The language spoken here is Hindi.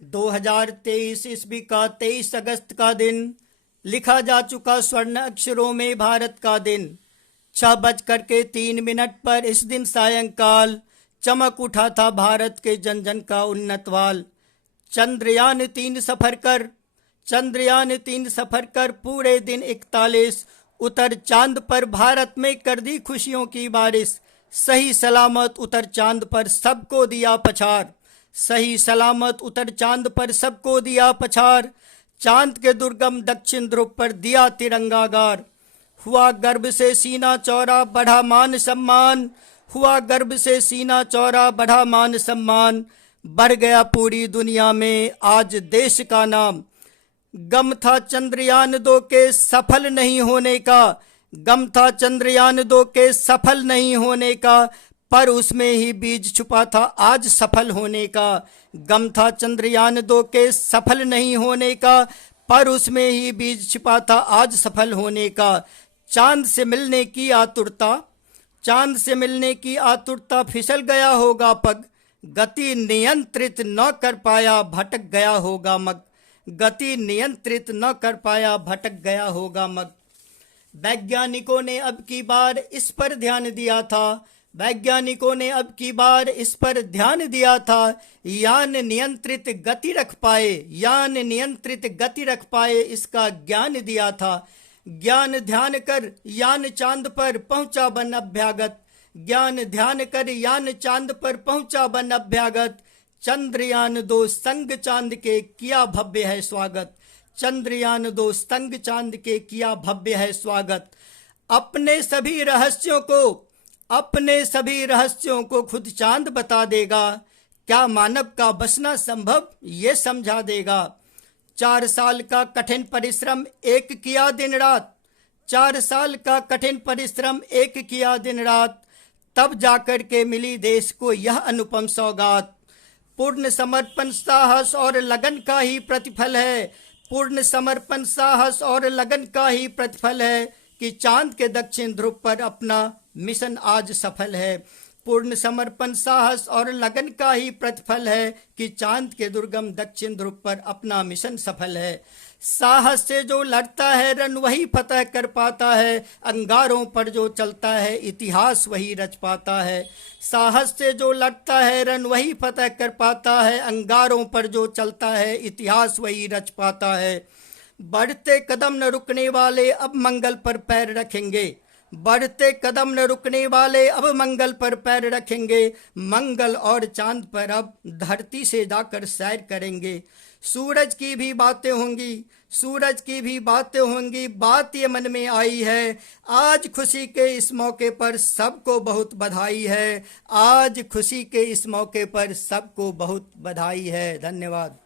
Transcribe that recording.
2023 ईस्वी का 23 अगस्त का दिन, लिखा जा चुका स्वर्ण अक्षरों में भारत का दिन। 6:03 पर इस दिन सायंकाल चमक उठा था भारत के जन जन का उन्नतवाल। चंद्रयान 3 सफर कर पूरे दिन 41 उतर चांद पर भारत में कर दी खुशियों की बारिश। सही सलामत उतर चांद पर सबको दिया पछाड़। सही सलामत उतर चांद पर सबको दिया पछाड़। चांद के दुर्गम दक्षिण ध्रुव पर दिया तिरंगा गार। हुआ गर्व से सीना चौड़ा बढ़ा मान सम्मान। हुआ गर्व से सीना चौड़ा बढ़ा मान सम्मान। बढ़ गया पूरी दुनिया में आज देश का नाम। गम था चंद्रयान 2 के सफल नहीं होने का। गम था चंद्रयान 2 के सफल नहीं होने का, पर उसमें ही बीज छुपा था आज सफल होने का। गम था चंद्रयान 2 के सफल नहीं होने का, पर उसमें ही बीज छुपा था आज सफल होने का। चांद से मिलने की आतुरता, चांद से मिलने की आतुरता फिसल गया होगा पग। गति नियंत्रित न कर पाया भटक गया होगा मग। गति नियंत्रित न कर पाया भटक गया होगा मग। वैज्ञानिकों ने अब की बार इस पर ध्यान दिया था। वैज्ञानिकों ने अब की बार इस पर ध्यान दिया था। यान नियंत्रित गति रख पाए, यान नियंत्रित गति रख पाए इसका ज्ञान दिया था। ज्ञान ध्यान कर यान चांद पर पहुंचा बन अभ्यागत। ज्ञान ध्यान कर यान चांद पर पहुंचा बन अभ्यागत। चंद्रयान 2 संग चांद के किया भव्य है स्वागत। चंद्रयान 2 संग चांद के किया भव्य है स्वागत। अपने सभी रहस्यों को खुद चांद बता देगा। क्या मानव का बसना संभव ये समझा देगा। 4 साल का कठिन परिश्रम एक किया दिन रात। 4 साल का कठिन परिश्रम एक किया दिन रात, तब जाकर के मिली देश को यह अनुपम सौगात। पूर्ण समर्पण साहस और लगन का ही प्रतिफल है। पूर्ण समर्पण साहस और लगन का ही प्रतिफल है कि चांद के दक्षिण ध्रुव पर अपना मिशन आज सफल है। पूर्ण समर्पण साहस और लगन का ही प्रतिफल है कि चांद के दुर्गम दक्षिण ध्रुव पर अपना मिशन सफल है। साहस से जो लड़ता है रन वही फतह कर पाता है। अंगारों पर जो चलता है इतिहास वही रच पाता है। साहस से जो लड़ता है रन वही फतह कर पाता है। अंगारों पर जो चलता है इतिहास वही रच पाता है। बढ़ते कदम न रुकने वाले अब मंगल पर पैर रखेंगे। बढ़ते कदम न रुकने वाले अब मंगल पर पैर रखेंगे। मंगल और चांद पर अब धरती से जाकर सैर करेंगे। सूरज की भी बातें होंगी, सूरज की भी बातें होंगी। बात ये मन में आई है आज खुशी के इस मौके पर सबको बहुत बधाई है। आज खुशी के इस मौके पर सबको बहुत बधाई है। धन्यवाद।